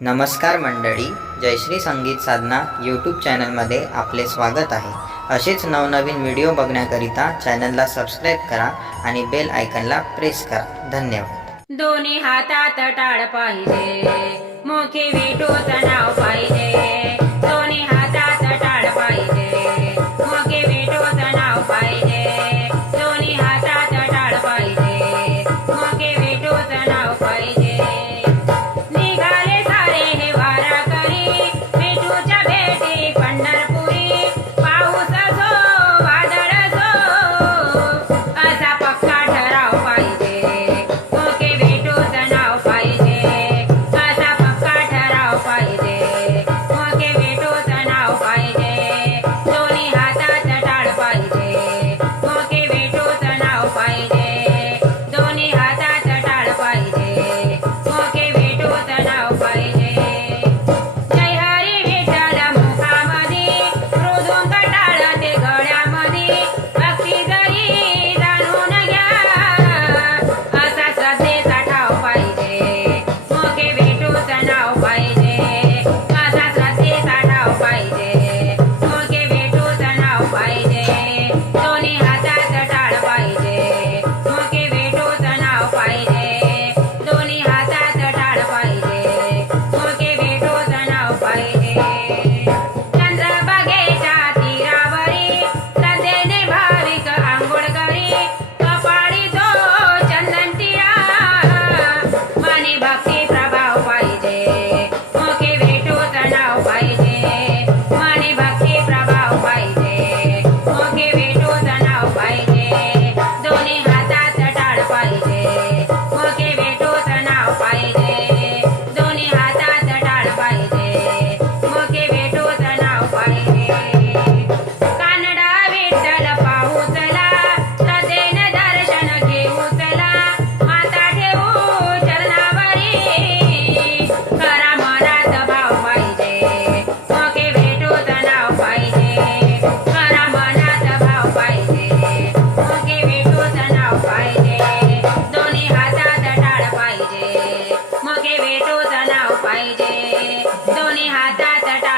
नमस्कार मंडळी, जयश्री संगीत साधना यूट्यूब चॅनलमध्ये आपले स्वागत आहे. असेच नवनवीन व्हिडिओ बघण्याकरिता चॅनलला सबस्क्राईब करा आणि बेल आयकॉनला प्रेस करा. धन्यवाद. दोन्ही हातात टाळ पाहिजे, मोठी विठूचं नाव पाहिजे. दोन्ही हातात टाळ पाहिजे, मोठी विठूचं नाव पाहिजे. दोन्ही हातात टाळ पाहिजे, मोठी विठूचं नाव पाहिजे. निघाले सारे हे वारकरी विठूच्या भेटी पंढरपुरी. पाऊस असो वादळ असो असा पक्का ठराव पाहिजे. मोके विठूचं नाव पाहिजे, असा पक्का ठराव पाहिजे. मोके विठूचं नाव पाहिजे, दोन्ही हातात टाळ पाहिजे. मोके विठूचं नाव पाहिजे, दोन्ही हातात टाळ पाहिजे. मोके विठूचं नाव पाहिजे. जय हरी विठ्ठल मुखामधी, मृदुंग टाळ ते गळ्यामधी. भक्ती जरी जाणून घ्या, असा श्रद्धेचा ठाव पाहिजे. मोके विठूचं नाव पाहिजे, असा श्रद्धेचा ठाव पाहिजे. मोके विठूचं नाव पाहिजे, दोन्ही हातात टाळ पाहिजे. मोके विठूचं नाव पाहिजे, दोन्ही हातात टाळ पाहिजे. मोके विठूचं नाव पाहिजे. चंद्रभागेच्या तीरावरी श्रद्धेने भाविक आंघोळ करी. कपाळी तो चंदन टिळा, मनी भक्ती प्रभाव पाहिजे. मोके विठूचं नाव पाहिजे, मनी भक्ती प्रभाव पाहिजे. मोके विठूचं नाव पाहिजे, दोन्ही हातात टाळ पाहिजे. मोके विठूचं नाव पाहिजे, दोन्ही हातात टाळ पाहिजे. मोके विठूचं नाव पाहिजे. कानडा विठ्ठल पाहुचला, श्रद्धेने दर्शन घेऊचला. माता ठेवू चरणावरी, खरा मनात भाव पाहिजे. मोके विठूचं नाव पाहिजे, खरा मनात भाव पाहिजे. मोके विठूचं नाव पाहिजे, दोन्ही हातात टाळ पाहिजे. मोके विठूचं नाव पाहिजे, दोन्ही हातात टाळ